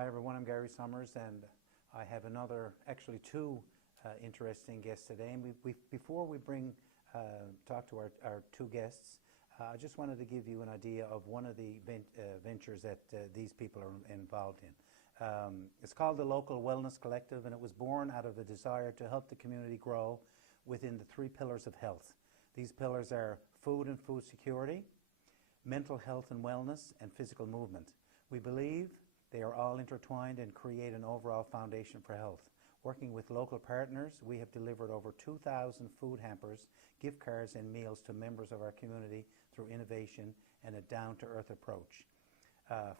Hi everyone, I'm Gary Summers, and I have actually two interesting guests today. And before we talk to our two guests, I just wanted to give you an idea of one of the ventures that these people are involved in. It's called the Local Wellness Collective, and it was born out of a desire to help the community grow within the three pillars of health. These pillars are food and food security, mental health and wellness, and physical movement. We believe they are all intertwined and create an overall foundation for health. Working with local partners, we have delivered over 2,000 food hampers, gift cards, and meals to members of our community through innovation and a down-to-earth approach.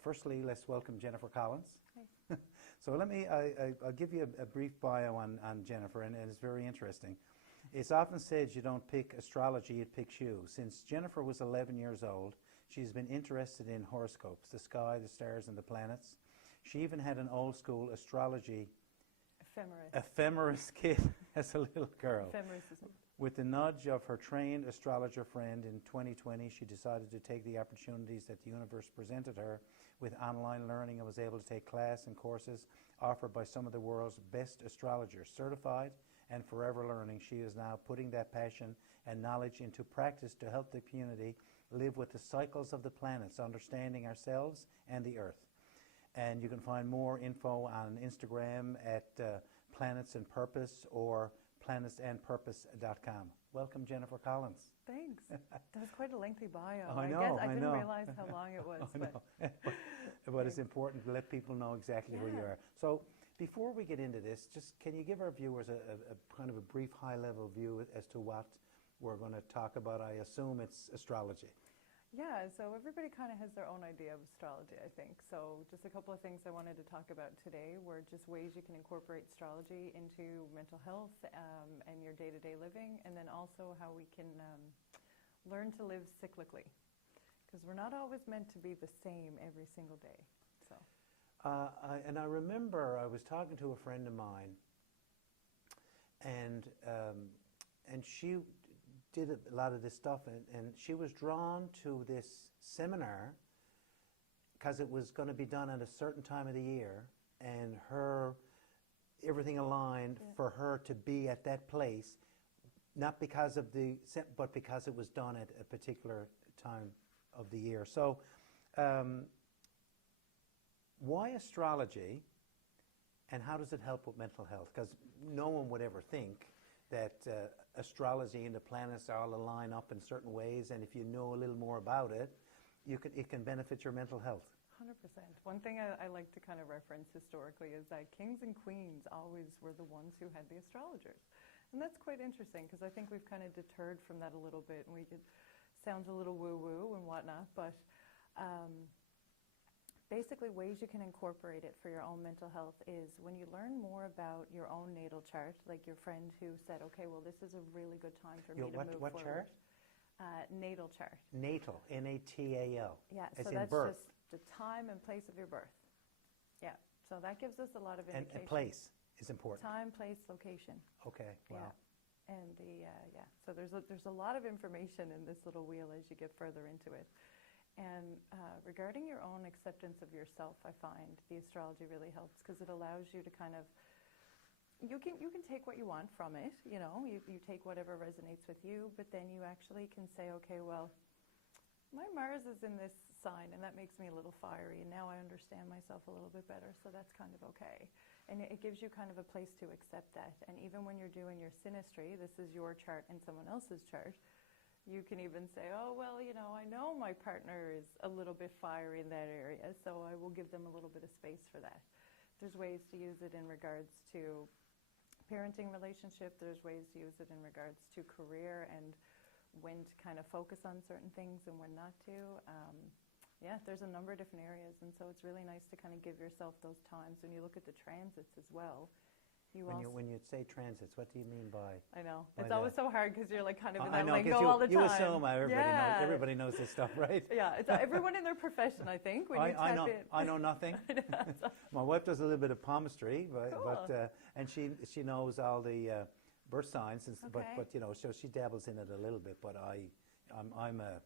Firstly, let's welcome Jennifer Collins. Hi. So I'll give you a brief bio on Jennifer, and it's very interesting. It's often said you don't pick astrology, it picks you. Since Jennifer was 11 years old, she's been interested in horoscopes, the sky, the stars, and the planets. She even had an old school astrology ephemeris kit as a little girl. Ephemerism. With the nudge of her trained astrologer friend in 2020, she decided to take the opportunities that the universe presented her with online learning and was able to take class and courses offered by some of the world's best astrologers. Certified and forever learning, she is now putting that passion and knowledge into practice to help the community live with the cycles of the planets, understanding ourselves and the Earth. And you can find more info on Instagram at Planets and Purpose or planetsandpurpose.com. Welcome, Jennifer Collins. Thanks. That was quite a lengthy bio. I didn't realize how long it was. But it's important to let people know exactly who you are. So before we get into this, just can you give our viewers a kind of a brief high-level view as to what we're going to talk about? I assume it's astrology. Yeah, so everybody kind of has their own idea of astrology, I think. So just a couple of things I wanted to talk about today were just ways you can incorporate astrology into mental health and your day-to-day living, and then also how we can learn to live cyclically, because we're not always meant to be the same every single day. So. And I remember I was talking to a friend of mine, and she did a lot of this stuff, and she was drawn to this seminar because it was going to be done at a certain time of the year, and everything aligned for her to be at that place, not because of but because it was done at a particular time of the year. So why astrology, and how does it help with mental health? Because no one would ever think that astrology and the planets all align up in certain ways, and if you know a little more about it, it can benefit your mental health. 100%. One thing I like to kind of reference historically is that kings and queens always were the ones who had the astrologers. And that's quite interesting, because I think we've kind of deterred from that a little bit, and sounds a little woo-woo and whatnot, but basically ways you can incorporate it for your own mental health is when you learn more about your own natal chart, like your friend who said, okay, well, this is a really good time for me to move forward. What chart? Natal chart. Natal, N-A-T-A-L. Yeah, as so in that's birth. just the time and place of your birth. Yeah, so that gives us a lot of indication. And place is important. Time, place, location. Okay, wow. Yeah. And so there's a lot of information in this little wheel as you get further into it. And regarding your own acceptance of yourself, I find the astrology really helps, because it allows you to kind of, you can take what you want from it, you take whatever resonates with you, but then you actually can say, okay, well, my Mars is in this sign, and that makes me a little fiery, and now I understand myself a little bit better, so that's kind of okay. And it gives you kind of a place to accept that. And even when you're doing your synastry, this is your chart and someone else's chart, you can even say, oh, well, I know my partner is a little bit fiery in that area, so I will give them a little bit of space for that. There's ways to use it in regards to parenting relationship. There's ways to use it in regards to career and when to kind of focus on certain things and when not to. There's a number of different areas, and so it's really nice to kind of give yourself those times. When you look at the transits as well, when you say transits, what do you mean by? I know. It's always so hard because you're like kind of in that know, lingo all the time. You assume everybody knows this stuff, right? Yeah, it's everyone in their profession, I think. When I know nothing. My wife does a little bit of palmistry, cool. And she knows all the birth signs, Okay. but so she dabbles in it a little bit. But I'm a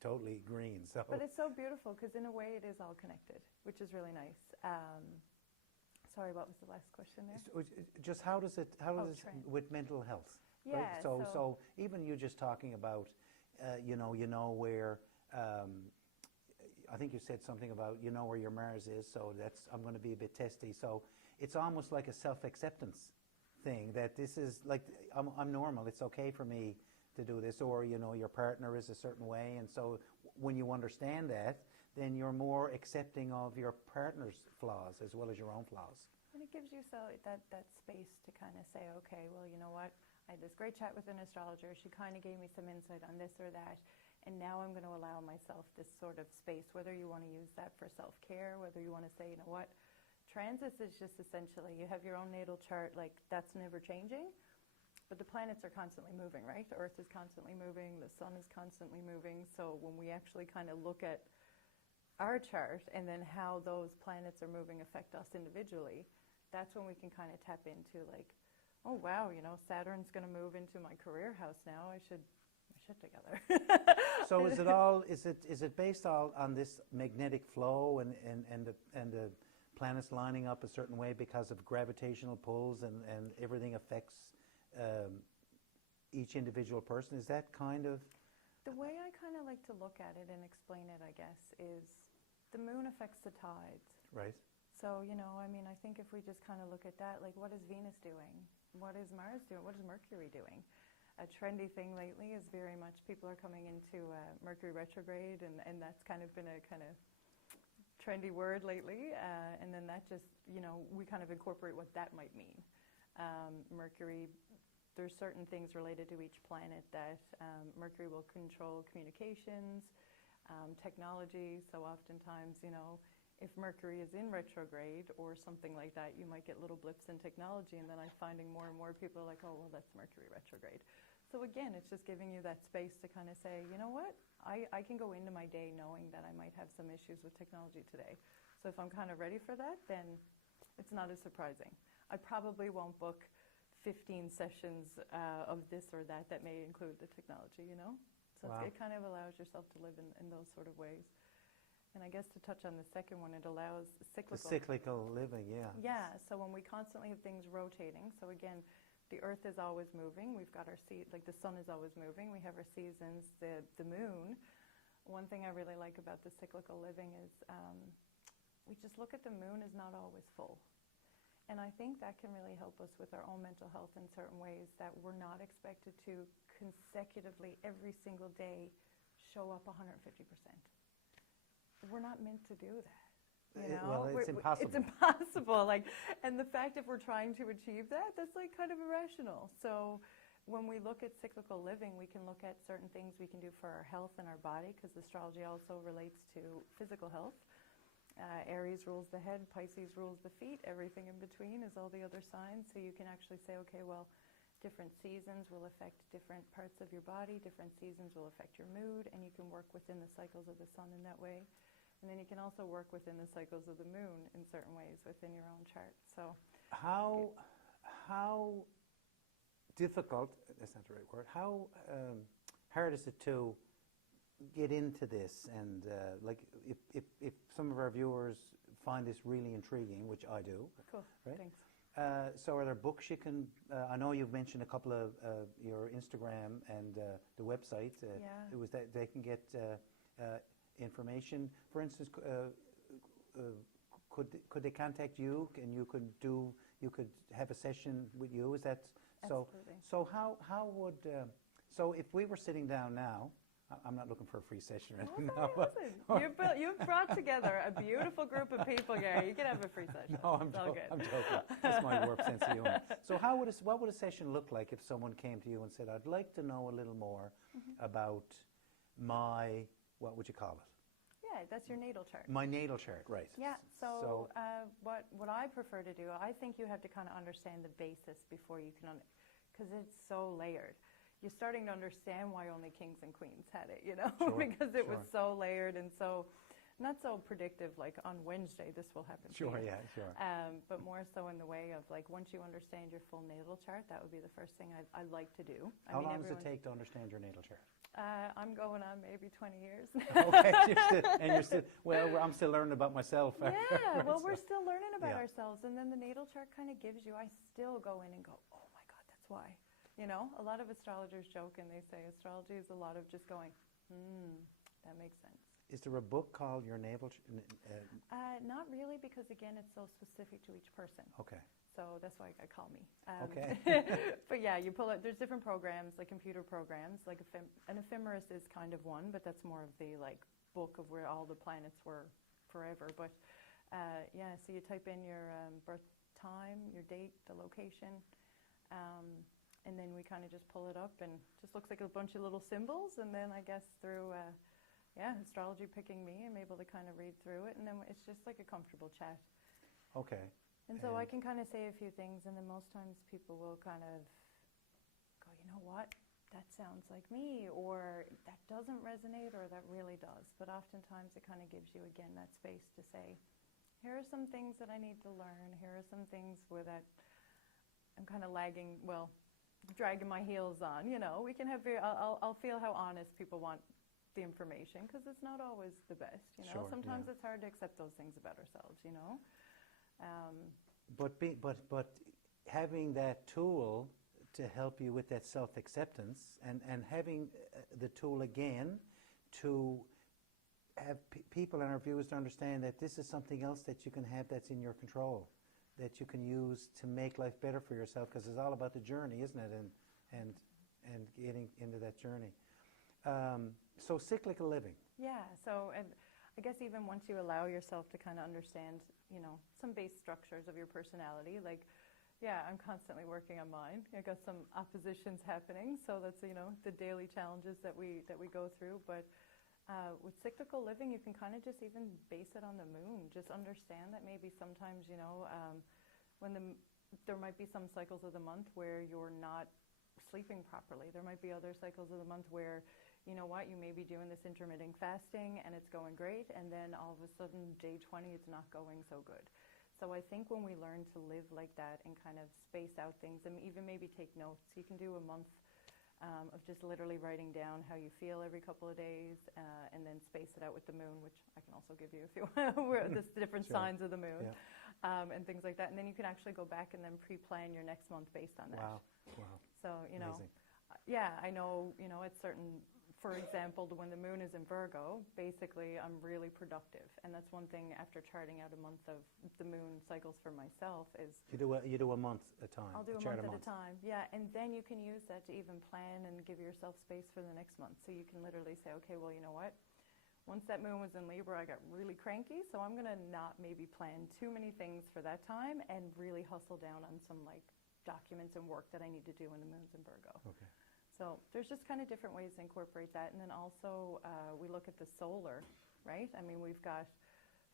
totally green. So. But it's so beautiful because in a way it is all connected, which is really nice. sorry, what was the last question there? Just how does it trend. with mental health? Yeah. Right? So even you just talking about, where. I think you said something about where your Mars is, so I'm going to be a bit testy. So it's almost like a self-acceptance thing, that this is like I'm normal. It's okay for me to do this, or your partner is a certain way, and so when you understand that, then you're more accepting of your partner's flaws as well as your own flaws. And it gives you that space to kind of say, okay, well, you know what? I had this great chat with an astrologer. She kind of gave me some insight on this or that. And now I'm going to allow myself this sort of space, whether you want to use that for self-care, whether you want to say, you know what, transits is just essentially, you have your own natal chart, like that's never changing, but the planets are constantly moving, right? Earth is constantly moving, the sun is constantly moving. So when we actually kind of look at our chart and then how those planets are moving affect us individually, that's when we can kind of tap into like, oh wow, Saturn's going to move into my career house now. I should together. So is it based on this magnetic flow and the planets lining up a certain way because of gravitational pulls and everything affects each individual person? Is that kind of the way I kind of like to look at it and explain it, I guess, is the moon affects the tides. Right. So, I think if we just kind of look at that, like what is Venus doing? What is Mars doing? What is Mercury doing? A trendy thing lately is very much people are coming into Mercury retrograde, and that's kind of been a kind of trendy word lately. And then that just, we kind of incorporate what that might mean. Mercury, there's certain things related to each planet that Mercury will control communications, technology. So oftentimes, if Mercury is in retrograde or something like that, you might get little blips in technology, and then I'm finding more and more people are like, oh, well, that's Mercury retrograde. So again, it's just giving you that space to kind of say, you know what, I can go into my day knowing that I might have some issues with technology today. So if I'm kind of ready for that, then it's not as surprising. I probably won't book 15 sessions of this or that may include the technology, So wow. It kind of allows yourself to live in those sort of ways. And I guess to touch on the second one, it allows cyclical. The cyclical living, yeah. Yeah, so when we constantly have things rotating, so again, the Earth is always moving. We've got like the sun is always moving. We have our seasons, the moon. One thing I really like about the cyclical living is we just look at the moon as not always full. And I think that can really help us with our own mental health in certain ways, that we're not expected to consecutively every single day show up 150%. We're not meant to do that. Well, it's impossible. It's impossible. And the fact if we're trying to achieve that, that's like kind of irrational. So when we look at cyclical living, we can look at certain things we can do for our health and our body, because astrology also relates to physical health. Aries rules the head, Pisces rules the feet. Everything in between is all the other signs. So you can actually say, okay, well, different seasons will affect different parts of your body. Different seasons will affect your mood, and you can work within the cycles of the sun in that way. And then you can also work within the cycles of the moon in certain ways within your own chart. So how difficult, that's not the right word, how hard is it to get into this? And if some of our viewers find this really intriguing, which I do. Cool, right? Thanks. So are there books you can, I know you've mentioned a couple of your Instagram and the website. Yeah. It was that they can get information. For instance, could they contact you, and you could have a session with you? Is that so? Absolutely. So how would so if we were sitting down now, I'm not looking for a free session right now. Listen, you've brought together a beautiful group of people, Gary. You can have a free session. No, I'm joking. That's my warped sense of humor. So what would a session look like if someone came to you and said, I'd like to know a little more about my, what would you call it? Yeah, that's your natal chart. My natal chart, right. Yeah, so what I prefer to do, I think you have to kind of understand the basis before you can, because it's so layered. You're starting to understand why only kings and queens had it, Sure, because it was so layered and so not so predictive, like on Wednesday this will happen to you. Yeah, sure. But more so in the way of like once you understand your full natal chart, that would be the first thing I like to do. How long does it take to understand your natal chart? I'm going on maybe 20 years. Okay, you're still, well, I'm still learning about myself. Yeah, right, well, we're still learning about Yeah. ourselves. And then the natal chart kind of gives you, I still go in and go, oh my God, that's why. You know, a lot of astrologers joke and they say astrology is a lot of just going, that makes sense. Is there a book called Your Natal? Not really, because again, it's so specific to each person. Okay. So that's why I call me. Okay. But yeah, you pull it. There's different programs, like computer programs. Like an ephemeris is kind of one, but that's more of the like book of where all the planets were forever. But yeah, so you type in your birth time, your date, the location, and then we kind of just pull it up, and just looks like a bunch of little symbols. And then I guess through astrology picking me, I'm able to kind of read through it, and then it's just like a comfortable chat. Okay. And so I can kind of say a few things, and then most times people will kind of go, you know what, that sounds like me, or that doesn't resonate, or that really does. But oftentimes it kind of gives you, again, that space to say, here are some things that I need to learn. Here are some things where that I'm kind of lagging, well, dragging my heels on. You know, we can have I'll feel how honest people want the information, because it's not always the best. You know, Sure, sometimes yeah. it's hard to accept those things about ourselves. You know. But having that tool to help you with that self-acceptance, and having the tool again to have people and our viewers to understand that this is something else that you can have that's in your control, that you can use to make life better for yourself, because it's all about the journey, isn't it? And getting into that journey. So cyclical living. Yeah. So, and I guess even once you allow yourself to kind of understand, you know, some base structures of your personality, like, yeah, I'm constantly working on mine. I got some oppositions happening, so that's, you know, the daily challenges that we go through. But with cyclical living, you can kind of just even base it on the moon. Just understand that maybe sometimes, you know, there might be some cycles of the month where you're not sleeping properly. There might be other cycles of the month where, you know what, you may be doing this intermittent fasting and it's going great, and then all of a sudden day 20 it's not going so good. So I think when we learn to live like that and kind of space out things, and even maybe take notes, you can do a month of just literally writing down how you feel every couple of days, and then space it out with the moon, which I can also give you if you want, where the different Sure. signs of the moon, Yeah. and things like that. And then you can actually go back and then pre-plan your next month based on that. Wow. So, you know, Amazing. yeah, I know, you know, it's certain, for example, when the moon is in Virgo, basically I'm really productive. And that's one thing after charting out a month of the moon cycles for myself is... You do a month at a time. I'll do a month at a time, yeah. And then you can use that to even plan and give yourself space for the next month. So you can literally say, okay, well, you know what? Once that moon was in Libra, I got really cranky, so I'm going to not maybe plan too many things for that time and really hustle down on some like documents and work that I need to do when the moon's in Virgo. Okay. So there's just kind of different ways to incorporate that. And then also we look at the solar, right? I mean, we've got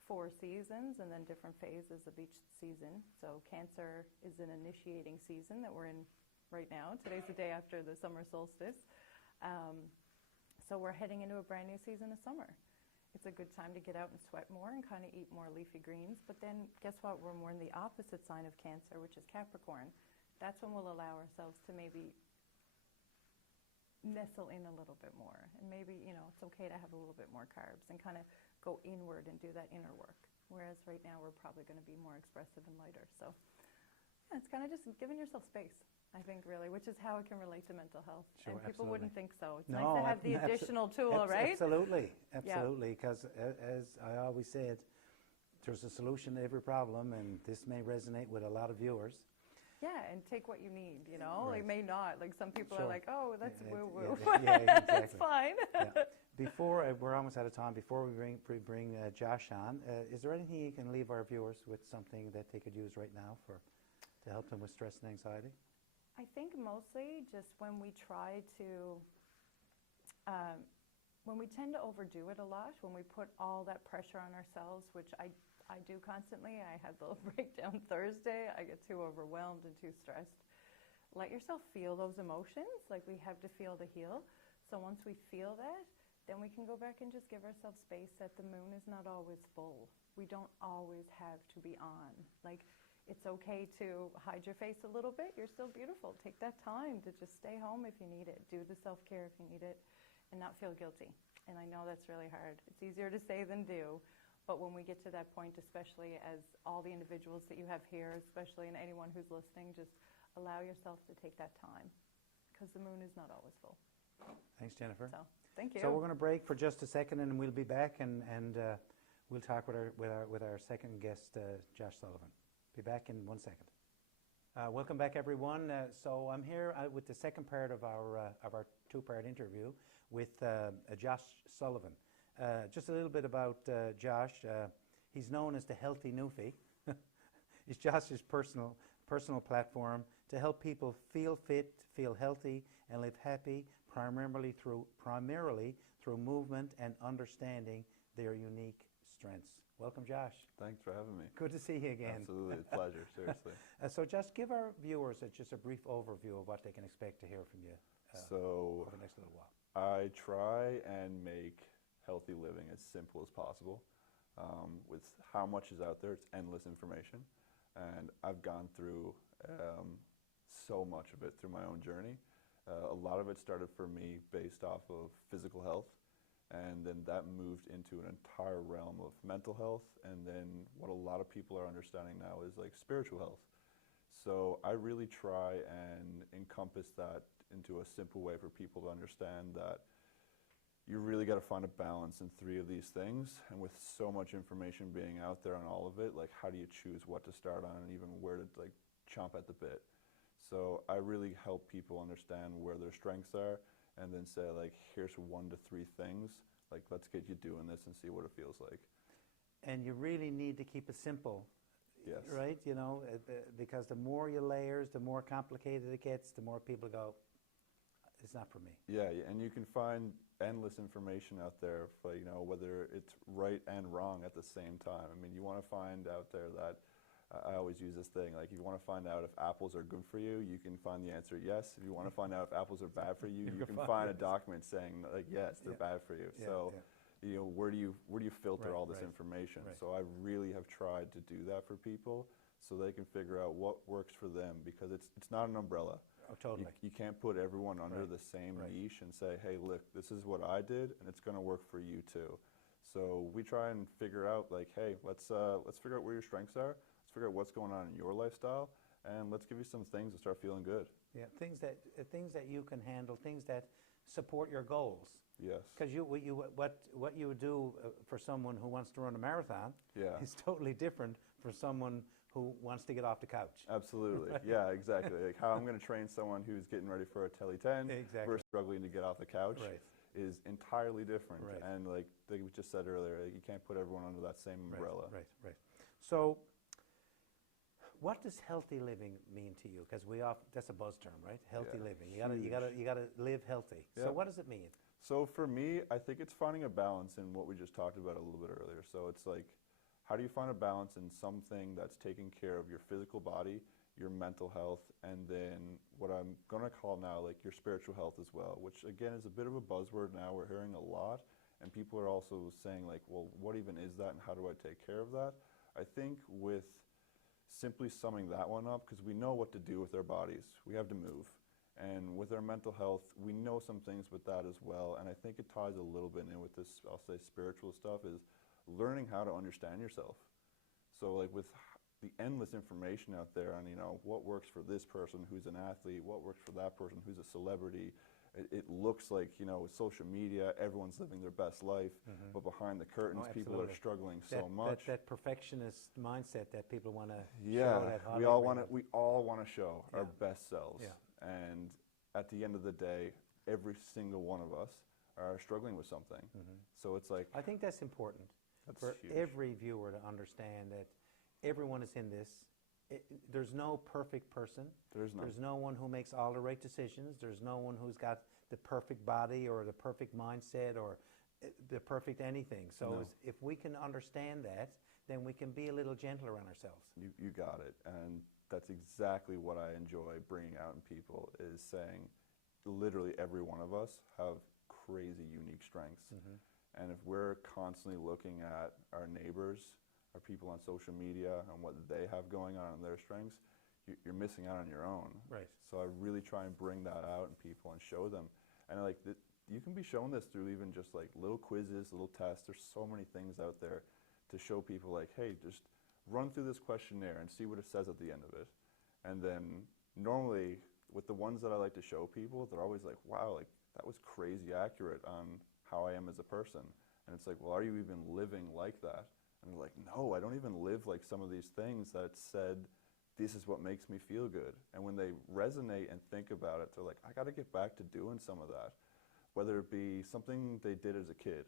4 seasons and then different phases of each season. So Cancer is an initiating season that we're in right now. Today's the day after the summer solstice. So we're heading into a brand new season of summer. It's a good time to get out and sweat more and kind of eat more leafy greens. But then guess what? When we're in the opposite sign of Cancer, which is Capricorn, that's when we'll allow ourselves to maybe nestle in a little bit more, and maybe, you know, it's okay to have a little bit more carbs and kind of go inward and do that inner work, whereas right now we're probably going to be more expressive and lighter. So yeah, it's kind of just giving yourself space, I think, really, which is how it can relate to mental health. Sure, and people absolutely. wouldn't think so. It's nice to have the additional tool, right? Absolutely, because as I always said, there's a solution to every problem, and this may resonate with a lot of viewers. Yeah, and take what you need, you know? Right. It may not. Like some people Sure. are like, oh, that's woo-woo. Yeah, exactly. It's fine. Yeah. Before, we're almost out of time. Before we bring Josh on, is there anything you can leave our viewers with, something that they could use right now to help them with stress and anxiety? I think mostly just when we try to, when we tend to overdo it a lot, when we put all that pressure on ourselves, which I do constantly. I had the breakdown Thursday. I get too overwhelmed and too stressed. Let yourself feel those emotions. Like we have to feel to heal. So once we feel that, then we can go back and just give ourselves space that the moon is not always full. We don't always have to be on. Like, it's okay to hide your face a little bit. You're still beautiful. Take that time to just stay home if you need it. Do the self-care if you need it, and not feel guilty. And I know that's really hard. It's easier to say than do. But when we get to that point, especially as all the individuals that you have here, especially and anyone who's listening, just allow yourself to take that time, because the moon is not always full. Thanks, Jennifer. So, thank you. So we're going to break for just a second, and we'll be back, and we'll talk with our second guest, Josh Sullivan. Be back in 1 second. Welcome back, everyone. So I'm here with the second part of our two-part interview with Josh Sullivan. Just a little bit about Josh. He's known as the Healthy Newfie. It's Josh's personal platform to help people feel fit, feel healthy, and live happy, primarily through movement and understanding their unique strengths. Welcome, Josh. Thanks for having me. Good to see you again. Absolutely, a pleasure, seriously. So just give our viewers just a brief overview of what they can expect to hear from you over the next little while. I try and make healthy living as simple as possible. With how much is out there, it's endless information. And I've gone through so much of it through my own journey. A lot of it started for me based off of physical health. And then that moved into an entire realm of mental health. And then what a lot of people are understanding now is like spiritual health. So I really try and encompass that into a simple way for people to understand that you really got to find a balance in three of these things. And with so much information being out there on all of it, like how do you choose what to start on and even where to like chomp at the bit? So I really help people understand where their strengths are, and then say, like, here's 1 to 3 things. Like, let's get you doing this and see what it feels like. And you really need to keep it simple. Yes. Right? You know, because the more you layers, the more complicated it gets, the more people go, it's not for me. Yeah, and you can find endless information out there, for, you know, whether it's right and wrong at the same time. I mean, you want to find out there that, I always use this thing, like if you want to find out if apples are good for you, you can find the answer yes. If you want to find out if apples are bad for you, you can find a document saying like yes, they're bad for you. You know, where do you filter all this information? Right. So I really have tried to do that for people so they can figure out what works for them, because it's not an umbrella. Oh, totally. You can't put everyone under the same niche and say, hey, look, this is what I did and it's going to work for you too. So we try and figure out like, hey, let's figure out where your strengths are. Figure out what's going on in your lifestyle, and let's give you some things to start feeling good. Yeah, things that you can handle, things that support your goals. Yes. Because what you would do for someone who wants to run a marathon is totally different for someone who wants to get off the couch. Absolutely. Right? Yeah, exactly. Like how I'm going to train someone who's getting ready for a Tele 10 versus struggling to get off the couch is entirely different. Right. And like we just said earlier, like, you can't put everyone under that same umbrella. Right. So what does healthy living mean to you? Because that's a buzz term, right? Healthy living. You gotta live healthy. So what does it mean? So for me, I think it's finding a balance in what we just talked about a little bit earlier. So it's like, how do you find a balance in something that's taking care of your physical body, your mental health, and then what I'm gonna call now like your spiritual health as well, which again is a bit of a buzzword now. We're hearing a lot, and people are also saying like, well, what even is that and how do I take care of that? I think with simply summing that one up, because we know what to do with our bodies. We have to move. And with our mental health, we know some things with that as well. And I think it ties a little bit in with this, I'll say, spiritual stuff, is learning how to understand yourself. So like with the endless information out there on, you know, what works for this person who's an athlete, what works for that person who's a celebrity. It looks like, you know, with social media, everyone's living their best life, but behind the curtains, people are struggling so much. That perfectionist mindset that people want to show. That we all want to show our best selves. Yeah. And at the end of the day, every single one of us are struggling with something. So it's like, I think that's important for huge. Every viewer to understand that everyone is in this. There's no perfect person. There's no one who makes all the right decisions. There's no one who's got the perfect body or the perfect mindset or the perfect anything. So if we can understand that, then we can be a little gentler on ourselves. You got it. And that's exactly what I enjoy bringing out in people, is saying literally every one of us have crazy unique strengths. Mm-hmm. And if we're constantly looking at our neighbors, our people on social media, and what they have going on and their strengths, you're missing out on your own. Right. So I really try and bring that out in people and show them. And like you can be shown this through even just like little quizzes, little tests. There's so many things out there to show people like, hey, just run through this questionnaire and see what it says at the end of it. And then normally with the ones that I like to show people, they're always like, wow, like that was crazy accurate on how I am as a person. And it's like, well, are you even living like that? And they're like, no, I don't even live like some of these things that said, this is what makes me feel good. And when they resonate and think about it, they're like, I got to get back to doing some of that. Whether it be something they did as a kid.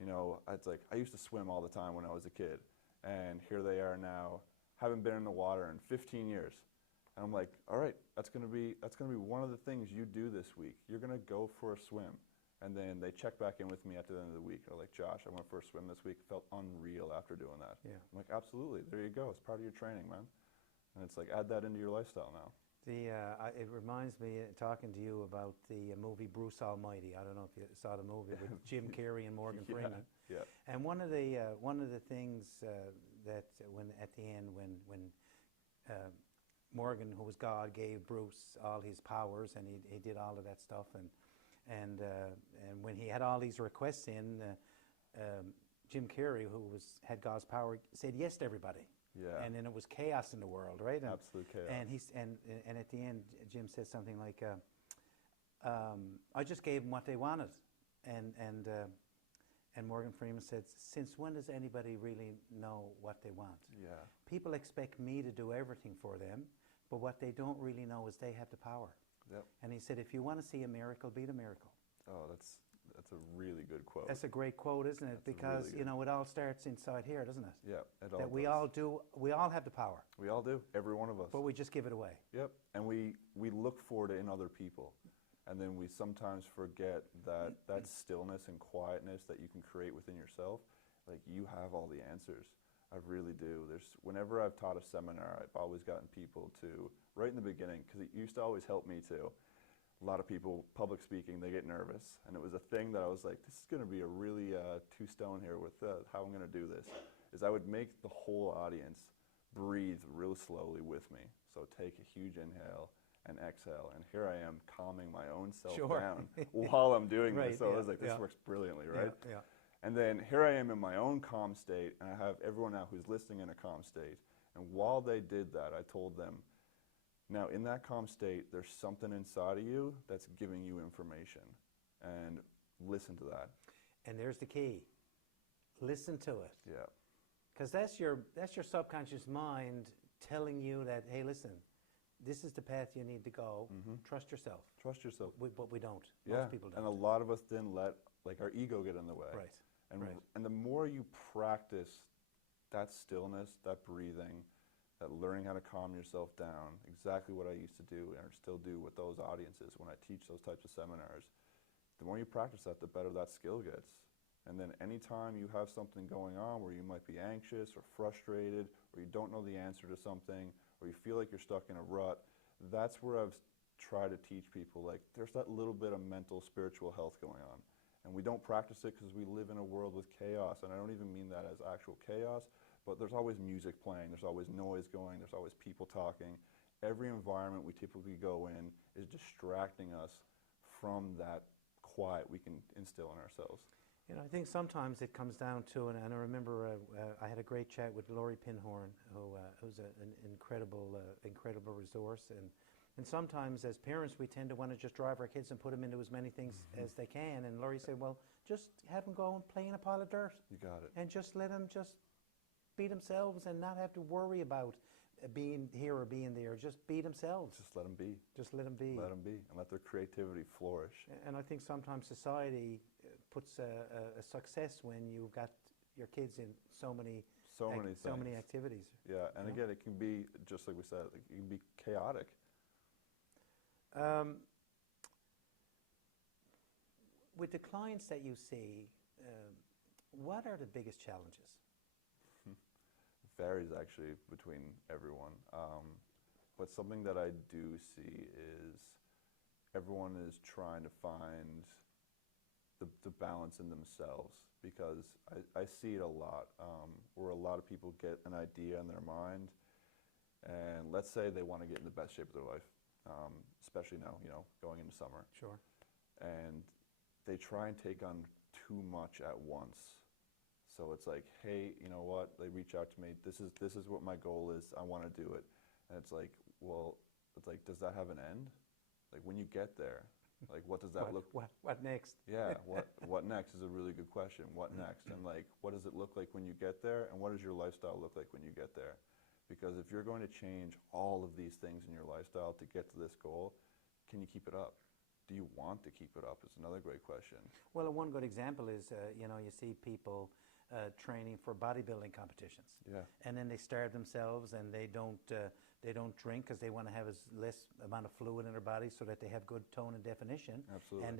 You know, it's like, I used to swim all the time when I was a kid. And here they are now, haven't been in the water in 15 years. And I'm like, all right, that's gonna be one of the things you do this week. You're gonna go for a swim. And then they check back in with me at the end of the week. They're like, Josh, I went for a swim this week. It felt unreal after doing that. Yeah. I'm like, absolutely, there you go. It's part of your training, man. And it's like, add that into your lifestyle now. It reminds me, talking to you about the movie Bruce Almighty. I don't know if you saw the movie with Jim Carrey and Morgan Freeman. Yeah. And one of the things that when at the end when Morgan, who was God, gave Bruce all his powers, and he did all of that stuff, and when he had all these requests in, Jim Carrey, who had God's power, said yes to everybody. Yeah. And then it was chaos in the world, right? And, Absolute chaos. and at the end, Jim said something like, "I just gave them what they wanted," and Morgan Freeman said, "Since when does anybody really know what they want? Yeah. People expect me to do everything for them, but what they don't really know is they have the power." Yep. And he said, "If you want to see a miracle, be the miracle." Oh, that's a really good quote. That's a great quote, isn't it? That's Because really you know, it all starts inside here, doesn't it? Yeah, it all That we does. all do. We all have the power, We all do. Every one of us. but we just give it away. Yep. And we look for it in other people. And then we sometimes forget that stillness and quietness that you can create within yourself. Like, you have all the answers. I really do. Whenever I've taught a seminar, I've always gotten people to, right in the beginning, because it used to always help me too. A lot of people, public speaking, they get nervous. And it was a thing that I was like, this is going to be a really two-stone here with how I'm going to do this, is I would make the whole audience breathe real slowly with me. So take a huge inhale and exhale. And here I am calming my own self down while I'm doing Right, this. So I was yeah, like, this yeah. works brilliantly, right? Yeah, yeah. And then here I am in my own calm state, and I have everyone now who's listening in a calm state. And while they did that, I told them, now in that calm state, there's something inside of you that's giving you information. And listen to that. And there's the key. Listen to it. Yeah. Because that's your subconscious mind telling you that, hey, listen, this is the path you need to go. Mm-hmm. Trust yourself. Trust yourself. But we don't. Yeah. Most people don't. And a lot of us then let our ego get in the way. Right. And, right. and the more you practice that stillness, that breathing, that learning how to calm yourself down, exactly what I used to do and still do with those audiences when I teach those types of seminars, the more you practice that, the better that skill gets. And then anytime you have something going on where you might be anxious or frustrated, or you don't know the answer to something, or you feel like you're stuck in a rut, that's where I've tried to teach people, like, there's that little bit of mental, spiritual health going on. And we don't practice it because we live in a world with chaos. And I don't even mean that as actual chaos, but there's always music playing, there's always noise going, there's always people talking. Every environment we typically go in is distracting us from that quiet we can instill in ourselves. You know, I think sometimes it comes down to, and I remember I had a great chat with Laurie Pinhorn, who's an incredible resource. And sometimes as parents, we tend to want to just drive our kids and put them into as many things as they can. And Laurie said, well, just have them go and play in a pile of dirt. You got it. And just let them just be themselves and not have to worry about being here or being there. Just be themselves. Just let them be. Just let them be. Let them be, and let their creativity flourish. And I think sometimes society puts a success when you've got your kids in so many activities. Yeah, and again, it can be, just like we said, it can be chaotic. With the clients that you see, what are the biggest challenges? Varies actually between everyone. But something that I do see is everyone is trying to find the balance in themselves, because I see it a lot, where a lot of people get an idea in their mind, and let's say they want to get in the best shape of their life, especially now, going into summer. Sure. And they try and take on too much at once. So it's like, hey, you know what? They reach out to me. This is what my goal is. I want to do it. And it's like, well, it's like, does that have an end? Like, when you get there, like, what does that look? What next? Yeah. What next is a really good question. What next? And like, what does it look like when you get there? And what does your lifestyle look like when you get there? Because if you're going to change all of these things in your lifestyle to get to this goal, can you keep it up? Do you want to keep it up? Is another great question. Well, one good example is, you see people training for bodybuilding competitions. Yeah. And then they starve themselves, and they don't drink because they want to have as less amount of fluid in their body so that they have good tone and definition. Absolutely. And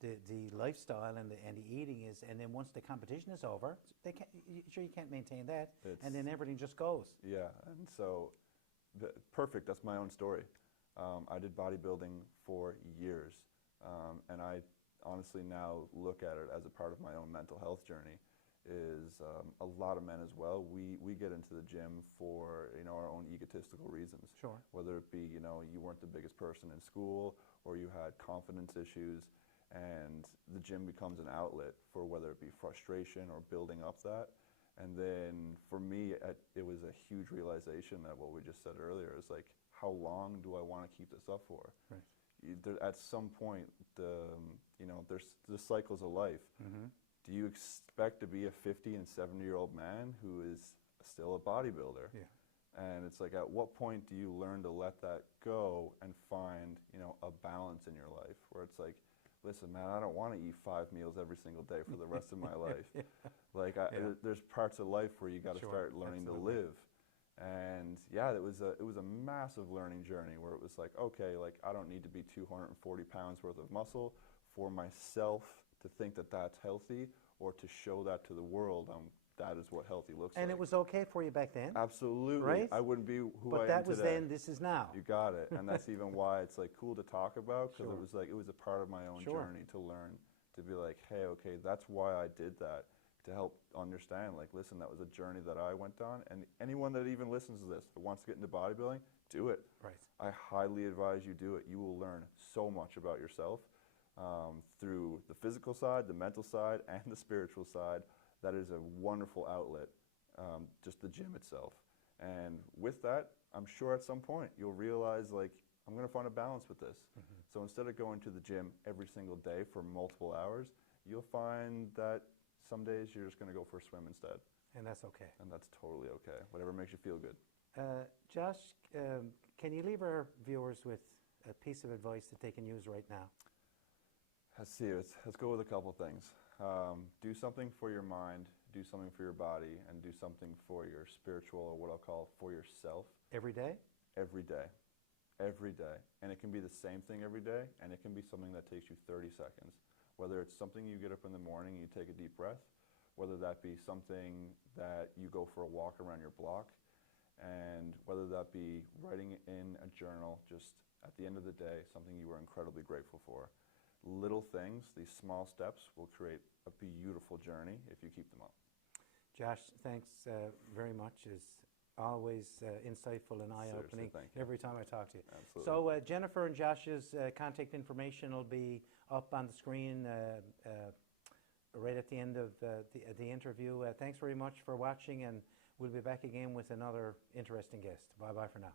the lifestyle and the eating is, and then once the competition is over, you can't maintain that, and then everything just goes. Yeah, and so perfect. That's my own story. I did bodybuilding for years, and I honestly now look at it as a part of my own mental health journey. Is a lot of men as well. We get into the gym for our own egotistical reasons. Sure. Whether it be you weren't the biggest person in school, or you had confidence issues, and the gym becomes an outlet for whether it be frustration or building up that. And then for me, it was a huge realization that what we just said earlier is like, how long do I want to keep this up for? Right. At some point, there's the cycles of life. Mm-hmm. Do you expect to be a 50 and 70-year-old man who is still a bodybuilder? Yeah. And it's like, at what point do you learn to let that go and find, a balance in your life where it's like, listen, man, I don't want to eat 5 meals every single day for the rest of my life. Yeah. Like, there's parts of life where you got to start learning to live. And yeah, it was a massive learning journey where it was like, okay, like, I don't need to be 240 pounds worth of muscle for myself to think that that's healthy, or to show that to the world. That is what healthy looks like. And it was okay for you back then? Absolutely. Right? I wouldn't be who I am But that was today. then, this is now. You got it. And that's even why it's like cool to talk about, because Sure. it was a part of my own Sure. journey to learn, to be like, hey, okay, that's why I did that, to help understand, like, listen, that was a journey that I went on. And anyone that even listens to this that wants to get into bodybuilding, do it. Right. I highly advise you do it. You will learn so much about yourself through the physical side, the mental side, and the spiritual side. That is a wonderful outlet, just the gym itself. And with that, I'm sure at some point you'll realize, like, I'm going to find a balance with this. Mm-hmm. So instead of going to the gym every single day for multiple hours, you'll find that some days you're just going to go for a swim instead. And that's okay. And that's totally okay. Whatever makes you feel good. Josh, can you leave our viewers with a piece of advice that they can use right now? Let's see. Let's go with a couple things. Do something for your mind, do something for your body, and do something for your spiritual, or what I'll call for yourself. Every day? Every day. Every day. And it can be the same thing every day, and it can be something that takes you 30 seconds. Whether it's something you get up in the morning and you take a deep breath, whether that be something that you go for a walk around your block, and whether that be writing in a journal, just at the end of the day, something you are incredibly grateful for. Little things, these small steps, will create a beautiful journey if you keep them up. Josh, thanks very much. It's always insightful and eye-opening every time I talk to you. Absolutely. So Jennifer and Josh's contact information will be up on the screen right at the end of the interview. Thanks very much for watching, and we'll be back again with another interesting guest. Bye-bye for now.